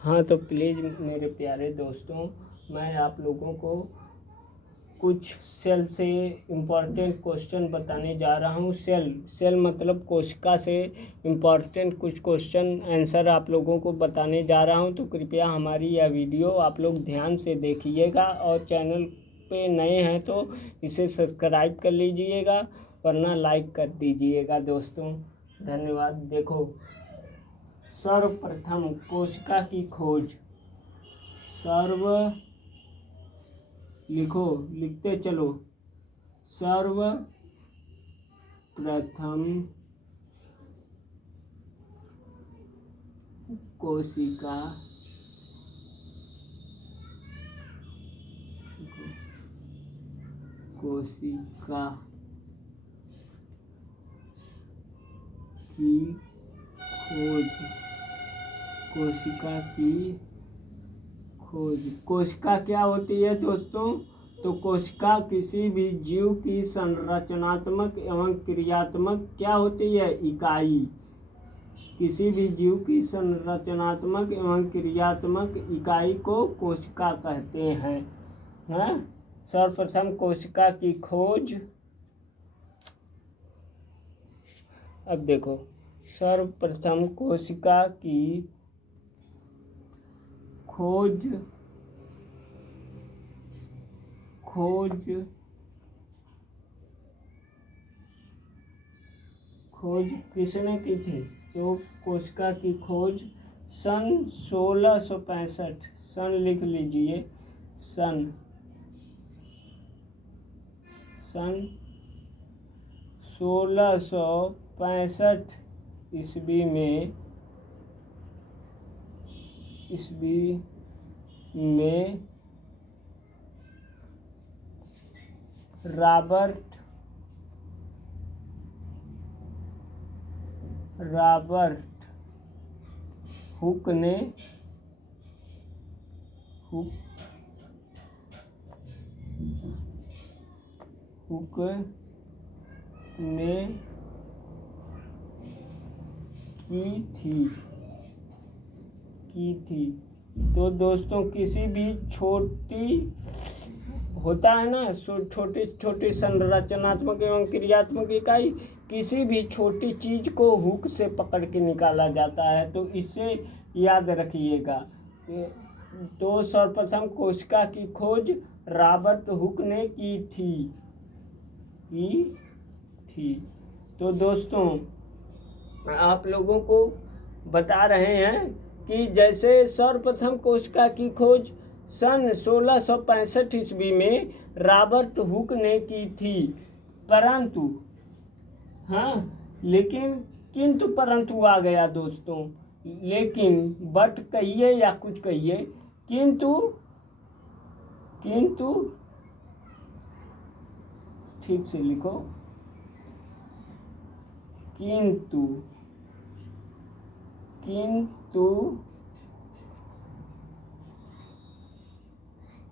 हाँ, तो प्लीज़ मेरे प्यारे दोस्तों, मैं आप लोगों को कुछ सेल से इम्पॉर्टेंट क्वेश्चन बताने जा रहा हूँ। सेल मतलब कोशिका से इम्पॉर्टेंट कुछ क्वेश्चन आंसर आप लोगों को बताने जा रहा हूँ। तो कृपया हमारी यह वीडियो आप लोग ध्यान से देखिएगा, और चैनल पे नए हैं तो इसे सब्सक्राइब कर लीजिएगा, वरना लाइक कर दीजिएगा दोस्तों। धन्यवाद। देखो, सर्वप्रथम कोशिका की खोज। लिखते चलो। सर्वप्रथम कोशिका की खोज। कोशिका क्या होती है दोस्तों? तो कोशिका किसी भी जीव की संरचनात्मक एवं क्रियात्मक क्या होती है? इकाई। किसी भी जीव की संरचनात्मक एवं क्रियात्मक इकाई को कोशिका कहते हैं। सर्वप्रथम कोशिका की खोज। अब देखो, सर्वप्रथम कोशिका की खोज किसने की थी? तो कोशिका की खोज सन 1665, सन लिख लीजिए, सन 1665 ईस्वी में रॉबर्ट हुक ने की थी। तो दोस्तों, किसी भी छोटी होता है ना, छोटी छोटी संरचनात्मक एवं क्रियात्मक इकाई, किसी भी छोटी चीज को हुक से पकड़ के निकाला जाता है। तो इससे याद रखिएगा। तो सर्वप्रथम कोशिका की खोज रॉबर्ट हुक ने की थी। तो दोस्तों, आप लोगों को बता रहे हैं कि जैसे सर्वप्रथम कोशिका की खोज सन 1665 ईस्वी में रॉबर्ट हुक ने की थी, परंतु किंतु परंतु आ गया दोस्तों। लेकिन बट कहिए या कुछ कहिए, किंतु ठीक से लिखो,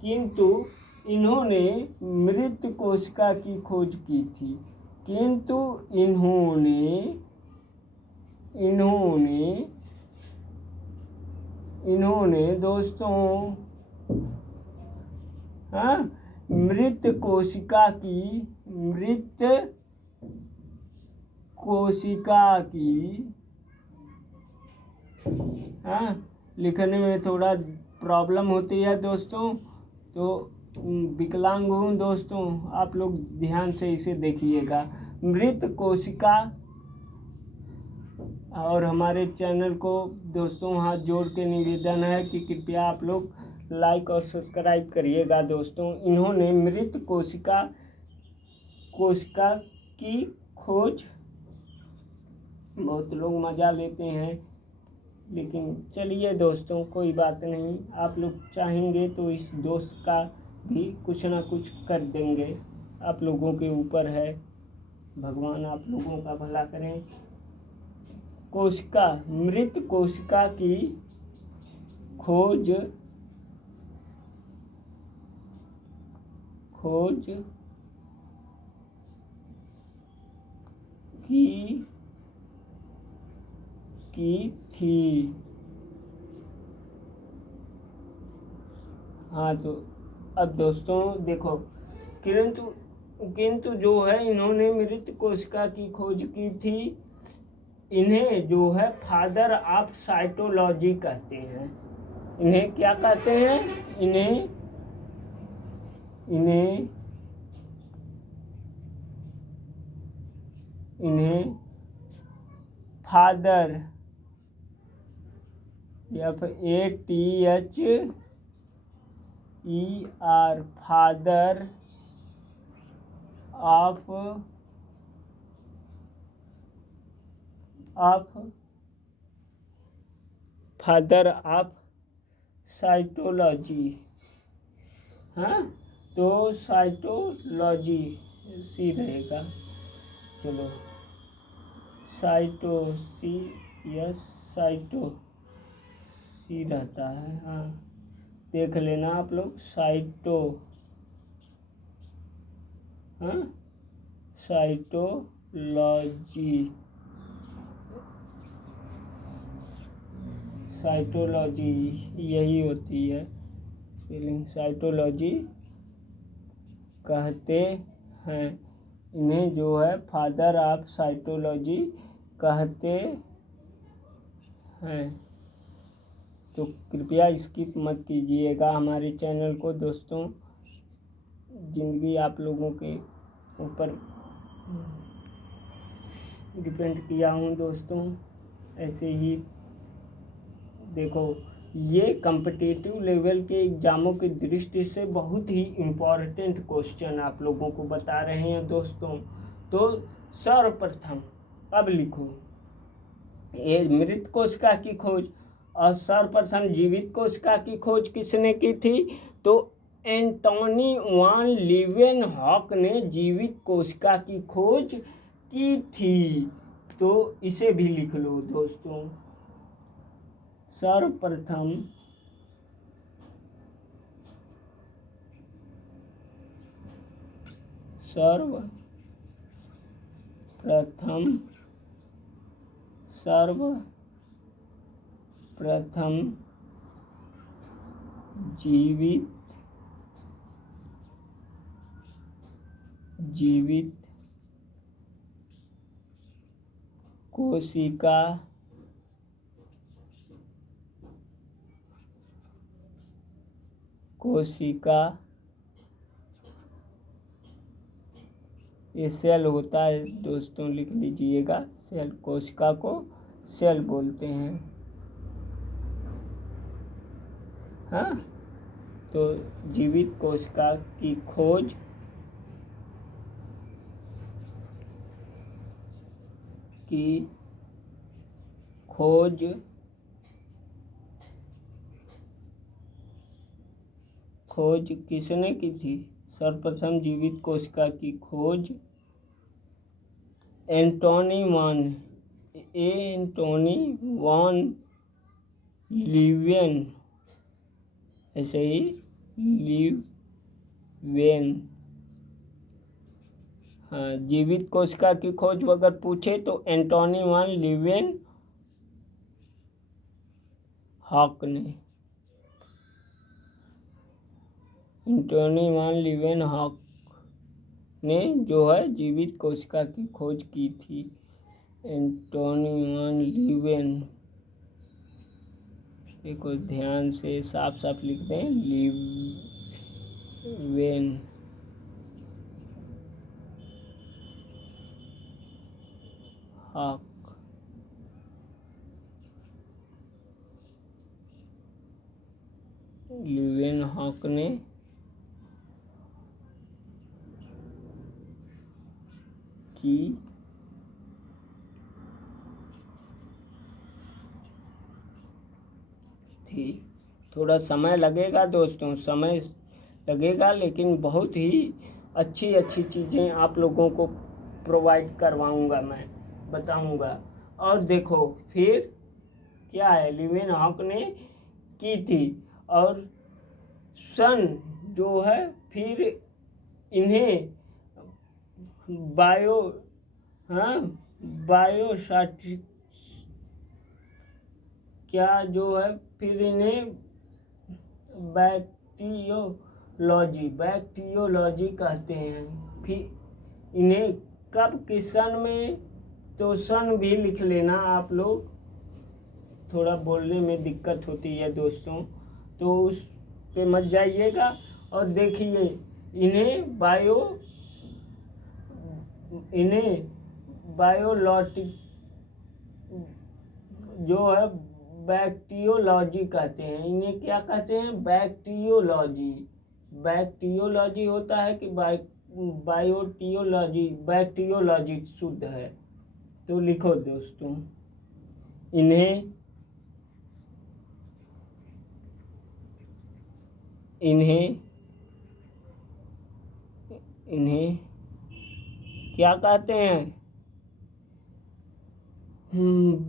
किंतु इन्होंने मृत कोशिका की खोज की थी। किंतु इन्होंने दोस्तों मृत कोशिका की लिखने में थोड़ा प्रॉब्लम होती है दोस्तों, तो विकलांग हूँ दोस्तों, आप लोग ध्यान से इसे देखिएगा। मृत कोशिका। और हमारे चैनल को दोस्तों हाथ जोड़ के निवेदन है कि कृपया आप लोग लाइक और सब्सक्राइब करिएगा दोस्तों। इन्होंने मृत कोशिका की खोज, बहुत लोग मज़ा लेते हैं, लेकिन चलिए दोस्तों, कोई बात नहीं। आप लोग चाहेंगे तो इस दोस्त का भी कुछ ना कुछ कर देंगे, आप लोगों के ऊपर है। भगवान आप लोगों का भला करें। मृत कोशिका की खोज की थी। हाँ तो अब दोस्तों देखो, किंतु किंतु जो है इन्होंने मृत कोशिका की खोज की थी। इन्हें जो है फादर ऑफ साइटोलॉजी कहते हैं। इन्हें क्या कहते हैं? इन्हें इन्हें इन्हें father FATHER father of cytology. हाँ तो साइटोलॉजी सी रहेगा। चलो साइटो सी रहता है। हाँ देख लेना आप लोग, हाँ साइटोलॉजी यही होती है स्पेलिंग। साइटोलॉजी कहते हैं इन्हें, जो है फादर ऑफ साइटोलॉजी कहते हैं। तो कृपया स्किप मत कीजिएगा हमारे चैनल को दोस्तों। ज़िंदगी आप लोगों के ऊपर डिपेंड किया हूँ दोस्तों। ऐसे ही देखो, ये कम्पिटिटिव लेवल के एग्ज़ामों की दृष्टि से बहुत ही इम्पॉर्टेंट क्वेश्चन आप लोगों को बता रहे हैं दोस्तों। तो सर्वप्रथम अब लिखो, ये मृत कोशिका की खोज और सर्वप्रथम जीवित कोशिका की खोज किसने की थी? तो एंटोनी वान लीवेनहॉक ने जीवित कोशिका की खोज की थी। तो इसे भी लिख लो दोस्तों। सर्वप्रथम जीवित कोशिका ये सेल होता है दोस्तों, लिख लीजिएगा। सेल, कोशिका को सेल बोलते हैं। हाँ तो जीवित कोशिका की खोज किसने की थी? सर्वप्रथम जीवित कोशिका की खोज एंटोनी वान लीवेन, ऐसे ही लीवेन। हाँ जीवित कोशिका की खोज अगर पूछे तो एंटोनी वान लीवेनहॉक ने जो है जीवित कोशिका की खोज की थी। एंटोनी वान लीवेन, देखो ध्यान से साफ साफ लिख दें, लीवेनहॉक ने की थी। थोड़ा समय लगेगा दोस्तों, समय लगेगा, लेकिन बहुत ही अच्छी अच्छी चीज़ें आप लोगों को प्रोवाइड करवाऊंगा, मैं बताऊंगा। और देखो फिर क्या है, लीवेनहॉक ने की थी। और सन जो है फिर इन्हें बायोस्टैटिक्स क्या जो है, फिर इन्हें बैक्टीरियोलॉजी कहते हैं। फिर इन्हें कब के सन में, तो सन भी लिख लेना आप लोग, थोड़ा बोलने में दिक्कत होती है दोस्तों, तो उस पे मत जाइएगा। और देखिए इन्हें बायोलॉजिक जो है बैक्टीरियोलॉजी कहते हैं। इन्हें क्या कहते हैं? बैक्टीरियोलॉजी होता है कि बैक्टीरियोलॉजी शुद्ध है। तो लिखो दोस्तों, इन्हें क्या कहते हैं?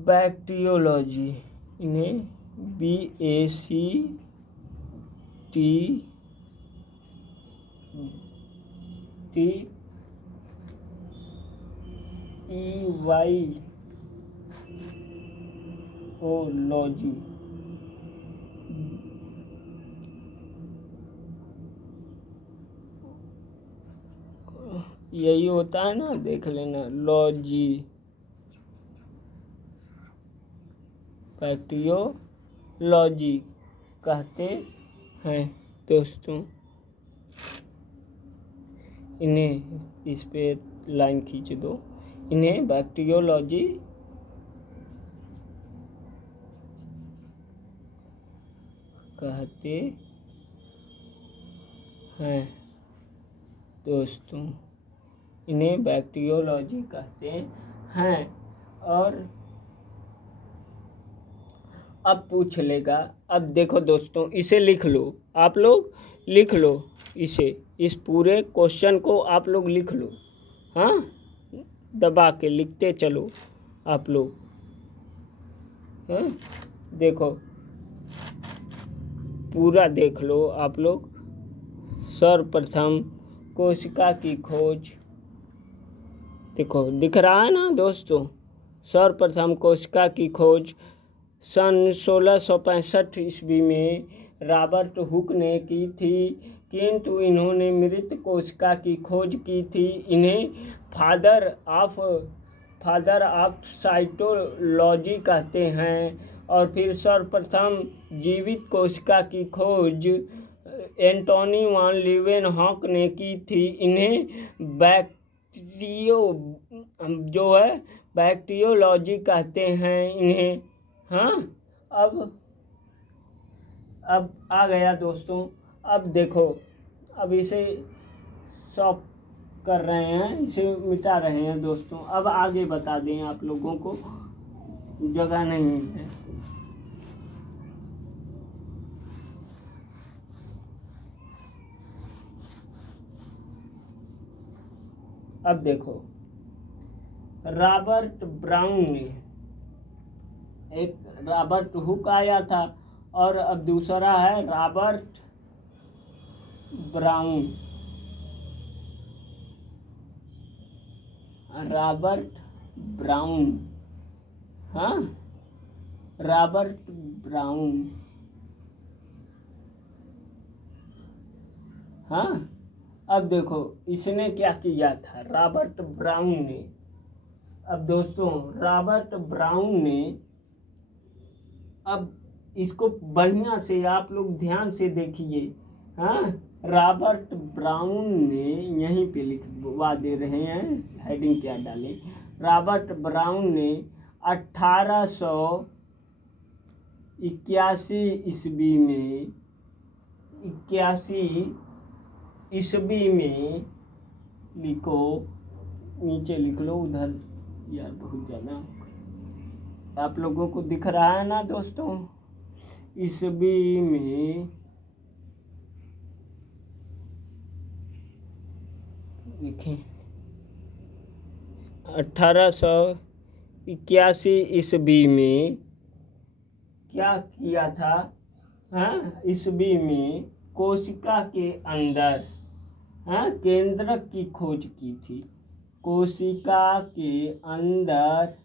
बैक्टीरियोलॉजी। इन्हें BACTEOLOGY यही होता है ना, देख लेना, लॉजी, बैक्टीरियोलॉजी कहते हैं दोस्तों। इन्हें इस पे लाइन खींच दो। इन्हें बैक्टीरियोलॉजी कहते हैं दोस्तों। इन्हें बैक्टीरियोलॉजी कहते हैं। और अब पूछ लेगा, अब देखो दोस्तों, इसे लिख लो, आप लोग लिख लो इसे, इस पूरे क्वेश्चन को आप लोग लिख लो। हाँ, दबा के लिखते चलो आप लोग। हाँ, देखो पूरा देख लो आप लोग। सर्वप्रथम कोशिका की खोज, देखो दिख रहा है ना दोस्तों। सर्वप्रथम कोशिका की खोज सन 1665 ईस्वी में रॉबर्ट हुक ने की थी, किंतु इन्होंने मृत कोशिका की खोज की थी। इन्हें फादर ऑफ साइटोलॉजी कहते हैं। और फिर सर्वप्रथम जीवित कोशिका की खोज एंटोनी वान लीवेनहॉक ने की थी। इन्हें बैक्टीरियोलॉजी कहते हैं इन्हें। हाँ, अब आ गया दोस्तों। अब देखो, अब इसे सॉल्व कर रहे हैं, इसे मिटा रहे हैं दोस्तों। अब आगे बता दें, आप लोगों को जगह नहीं है। अब देखो, रॉबर्ट ब्राउन ने, एक रॉबर्ट हुक आया था और अब दूसरा है रॉबर्ट ब्राउन। हाँ, रॉबर्ट ब्राउन। हाँ, अब देखो इसने क्या किया था, रॉबर्ट ब्राउन ने। अब दोस्तों, रॉबर्ट ब्राउन ने, अब इसको बढ़िया से आप लोग ध्यान से देखिए। हाँ, रॉबर्ट ब्राउन ने, यहीं पे लिखवा दे रहे हैं, हेडिंग क्या डालें। रॉबर्ट ब्राउन ने 1881 ईस्वी में लिखो, नीचे लिख लो उधर, यार बहुत ज़्यादा आप लोगों को दिख रहा है ना दोस्तों। ईस्वी में लिखें 1881 ईस्वी में क्या किया था। हाँ, ईस्वी में कोशिका के अंदर, हाँ, केंद्रक की खोज की थी। कोशिका के अंदर,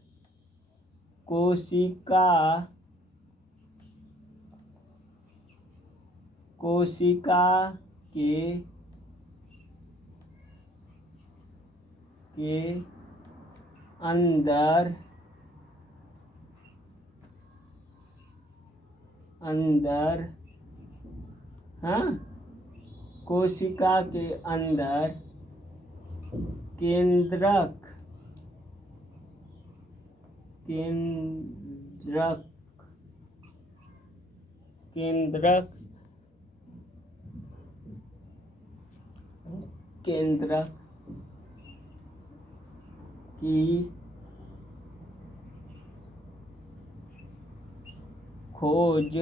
कोशिका के अंदर हाँ, कोशिका के अंदर केंद्रक की खोज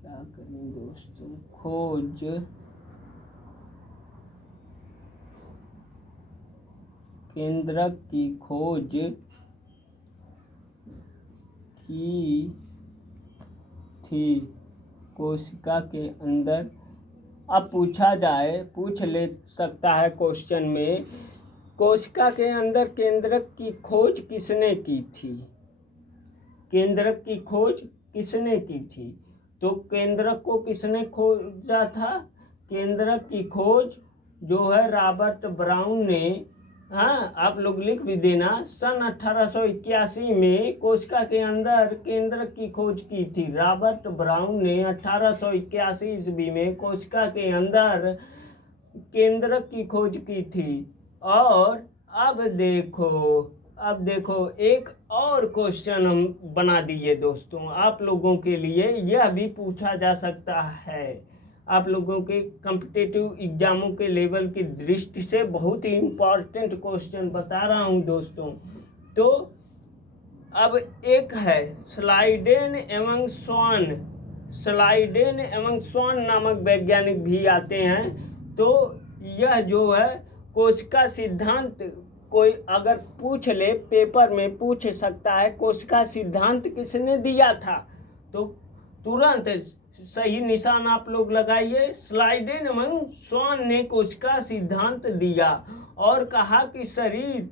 क्या करें दोस्तों, केंद्रक की खोज की थी कोशिका के अंदर। अब पूछ ले सकता है क्वेश्चन में, कोशिका के अंदर केंद्रक की खोज किसने की थी? केंद्रक की खोज किसने की थी? तो केंद्रक को किसने खोजा था? केंद्रक की खोज जो है रॉबर्ट ब्राउन ने, हाँ आप लोग लिख भी देना, सन 1881 में कोशिका के अंदर केंद्रक की खोज की थी। रॉबर्ट ब्राउन ने 1881 ईस्वी में कोशिका के अंदर केंद्रक की खोज की थी। और अब देखो एक और क्वेश्चन हम बना दिए दोस्तों आप लोगों के लिए। यह भी पूछा जा सकता है, आप लोगों के कॉम्पिटिटिव एग्जामों के लेवल की दृष्टि से बहुत ही इम्पोर्टेंट क्वेश्चन बता रहा हूं दोस्तों। तो अब एक है स्लाइडेन एवं स्वान नामक वैज्ञानिक भी आते हैं। तो यह जो है कोशिका सिद्धांत, कोई अगर पूछ ले पेपर में पूछ सकता है कोशिका सिद्धांत किसने दिया था, तो तुरंत सही निशान आप लोग लगाइए। स्लाइडेन एवं स्वान ने कोशिका सिद्धांत दिया और कहा कि शरीर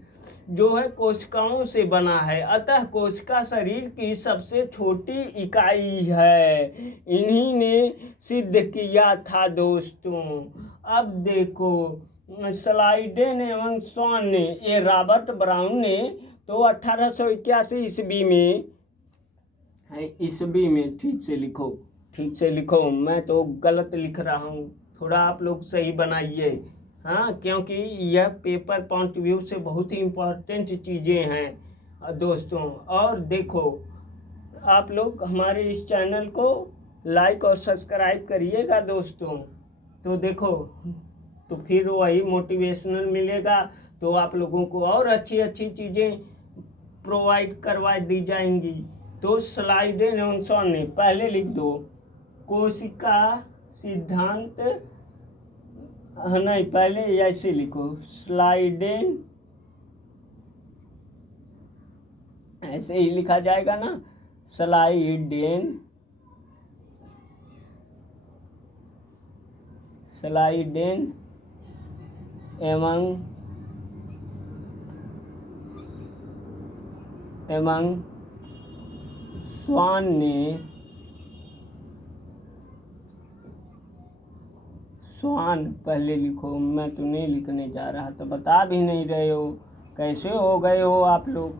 जो है कोशिकाओं से बना है, अतः कोशिका शरीर की सबसे छोटी इकाई है। इन्हीं ने सिद्ध किया था दोस्तों। अब देखो स्लाइडेन एवं स्वान ने, ये रॉबर्ट ब्राउन ने तो 1881 ईस्वी में ठीक से लिखो, मैं तो गलत लिख रहा हूँ, थोड़ा आप लोग सही बनाइए, हाँ, क्योंकि यह पेपर पॉइंट व्यू से बहुत ही इम्पोर्टेंट चीज़ें हैं दोस्तों। और देखो आप लोग हमारे इस चैनल को लाइक और सब्सक्राइब करिएगा दोस्तों। तो देखो तो फिर वही मोटिवेशनल मिलेगा, तो आप लोगों को और अच्छी चीज़ें प्रोवाइड करवा दी जाएंगी। तो स्लाइडेन एवं स्वान ने, पहले लिख दो कोशिका सिद्धांत, नहीं पहले ऐसे लिखो स्लाइडेन, ऐसे ही लिखा जाएगा ना, स्लाइडेन एवं स्वान पहले लिखो, मैं तो नहीं लिखने जा रहा, तो बता भी नहीं रहे हो, कैसे हो गए हो आप लोग।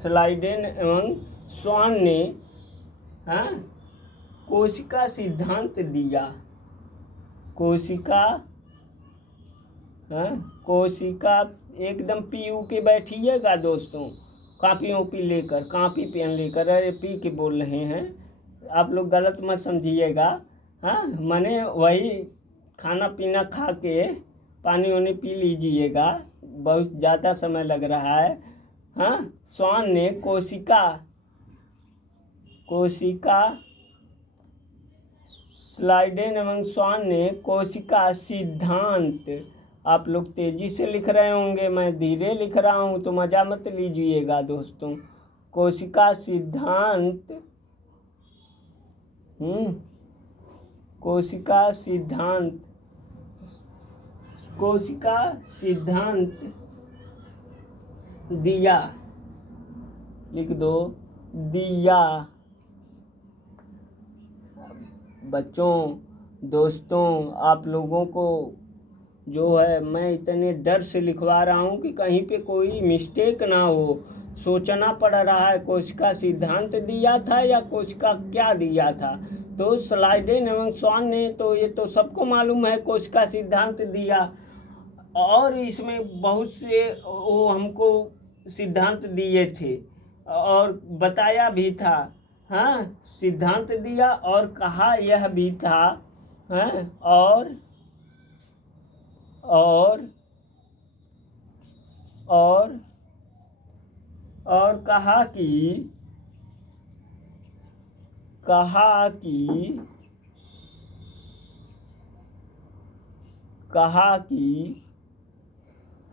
स्लाइडेन एवं स्वान ने कोशिका सिद्धांत दिया। कोशिका एकदम पीयू के बैठिएगा दोस्तों, कापी पेन लेकर, अरे पी के बोल रहे हैं आप लोग, गलत मत समझिएगा। हाँ, मैंने वही खाना पीना खा के पानी वानी पी लीजिएगा, बहुत ज़्यादा समय लग रहा है। हाँ, स्वान ने स्लाइडेन एवं स्वान ने कोशिका सिद्धांत, आप लोग तेजी से लिख रहे होंगे, मैं धीरे लिख रहा हूँ तो मज़ा मत लीजिएगा दोस्तों। कोशिका सिद्धांत दिया, लिख दो दिया। बच्चों, दोस्तों, आप लोगों को जो है मैं इतने डर से लिखवा रहा हूँ कि कहीं पे कोई मिस्टेक ना हो। सोचना पड़ रहा है कोशिका सिद्धांत दिया था या कोशिका क्या दिया था। तो स्लाइडेन एवं स्वान ने तो ये तो सबको मालूम है कोशिका सिद्धांत दिया, और इसमें बहुत से वो हमको सिद्धांत दिए थे और बताया भी था। हाँ, सिद्धांत दिया और कहा यह भी था। हाँ, और और और कहा कि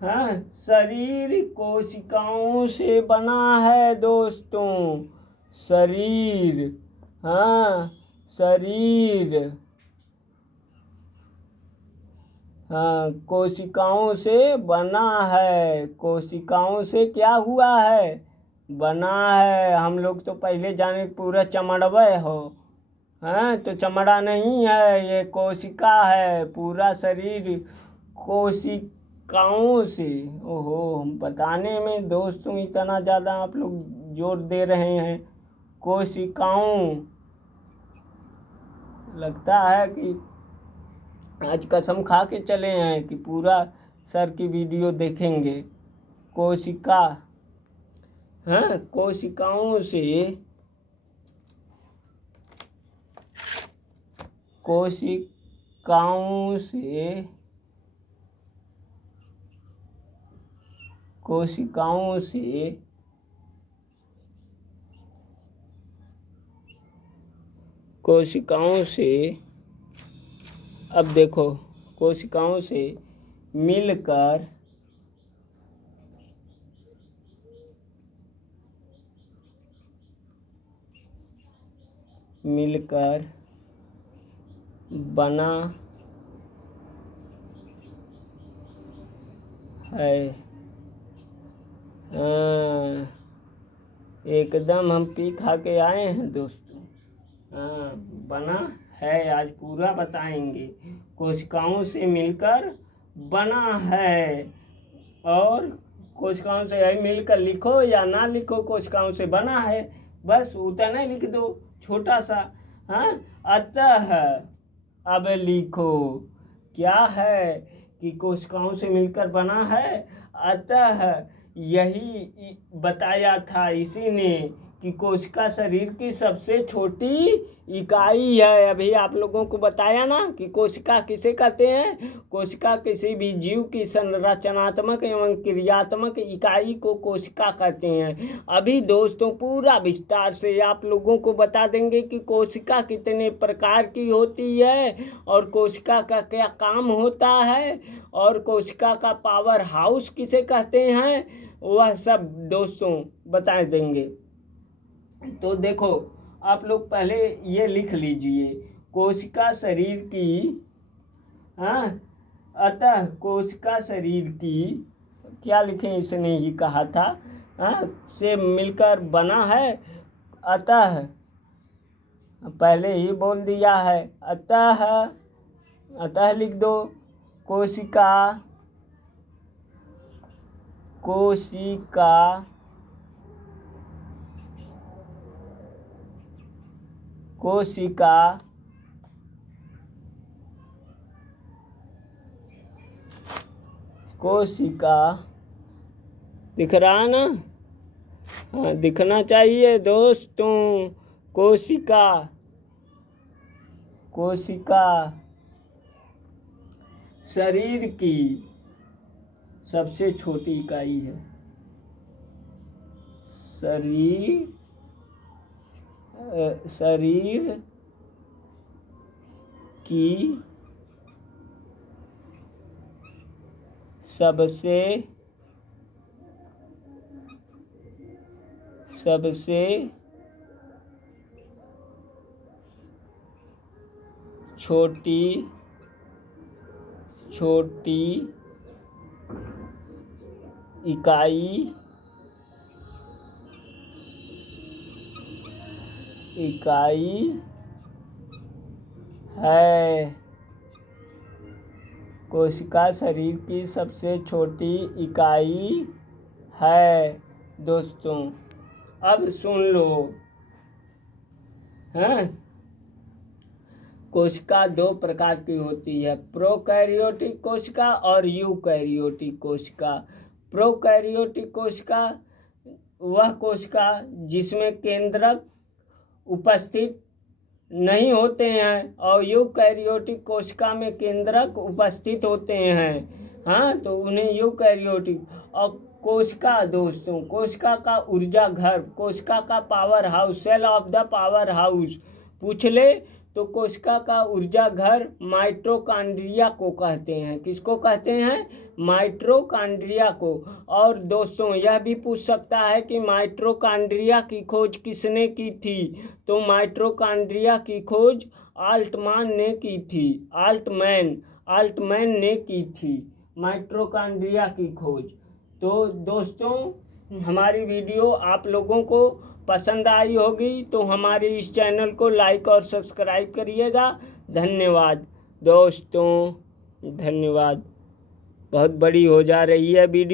हाँ, शरीर कोशिकाओं से बना है दोस्तों। शरीर, हाँ, शरीर, हाँ, कोशिकाओं से बना है। कोशिकाओं से क्या हुआ है? बना है। हम लोग तो पहले जाने पूरा चमड़वे हो। हाँ, तो चमड़ा नहीं है, ये कोशिका है। पूरा शरीर कोशिकाओं से। ओहो, हम बताने में दोस्तों इतना ज़्यादा आप लोग जोर दे रहे हैं। कोशिकाओं, लगता है कि आज कसम खा के चले हैं कि पूरा सर की वीडियो देखेंगे। कोशिका, हाँ, कोशिकाओं से कोशिकाओं से कोशिकाओं से कोशिकाओं से अब देखो, कोशिकाओं से मिलकर बना है। हाँ, एकदम हम पी खा के आए हैं दोस्तों। हाँ, बना है, आज पूरा बताएंगे। कोशिकाओं से मिलकर बना है। और कोशिकाओं से है मिलकर, लिखो या ना लिखो, कोशिकाओं से बना है, बस उतना ही लिख दो, छोटा सा। हाँ, अतः अब लिखो क्या है कि कोशिकाओं से मिलकर बना है। अतः यही बताया था इसी ने कि कोशिका शरीर की सबसे छोटी इकाई है। अभी आप लोगों को बताया ना कि कोशिका किसे कहते हैं। कोशिका किसी भी जीव की संरचनात्मक एवं क्रियात्मक इकाई को कोशिका कहते हैं। अभी दोस्तों पूरा विस्तार से आप लोगों को बता देंगे कि कोशिका कितने प्रकार की होती है और कोशिका का क्या काम होता है और कोशिका का पावर हाउस किसे कहते हैं, वह सब दोस्तों बता देंगे। तो देखो, आप लोग पहले ये लिख लीजिए, कोशिका शरीर की, हाँ, अतः कोशिका शरीर की, क्या लिखें, इसने ही कहा था, हाँ, से मिलकर बना है। अतः पहले ही बोल दिया है। अतः लिख दो, कोशिका दिख रहा है ना? हाँ, दिखना चाहिए दोस्तों। कोशिका शरीर की सबसे छोटी इकाई है। शरीर की सबसे छोटी इकाई इकाई है। कोशिका शरीर की सबसे छोटी इकाई है दोस्तों। अब सुन लो, हैं? कोशिका दो प्रकार की होती है, प्रोकैरियोटिक कोशिका और यूकैरियोटिक कोशिका। प्रोकैरियोटिक कोशिका वह कोशिका जिसमें केंद्रक उपस्थित नहीं होते हैं और यूकैरियोटिक कोशिका में केंद्रक उपस्थित होते हैं। हाँ, तो उन्हें यूकैरियोटिक। और कोशिका दोस्तों, कोशिका का ऊर्जा घर, कोशिका का power house, cell of the power house पूछ ले तो कोशिका का ऊर्जा घर माइटोकॉन्ड्रिया को कहते हैं। किसको कहते हैं? माइटोकॉन्ड्रिया को। और दोस्तों यह भी पूछ सकता है कि माइटोकॉन्ड्रिया की खोज किसने की थी? तो माइटोकॉन्ड्रिया की खोज आल्टमान ने की थी। आल्टमैन ने की थी माइटोकॉन्ड्रिया की खोज। तो दोस्तों हमारी वीडियो आप लोगों को पसंद आई होगी तो हमारे इस चैनल को लाइक और सब्सक्राइब करिएगा। धन्यवाद दोस्तों, धन्यवाद। बहुत बड़ी हो जा रही है वीडियो।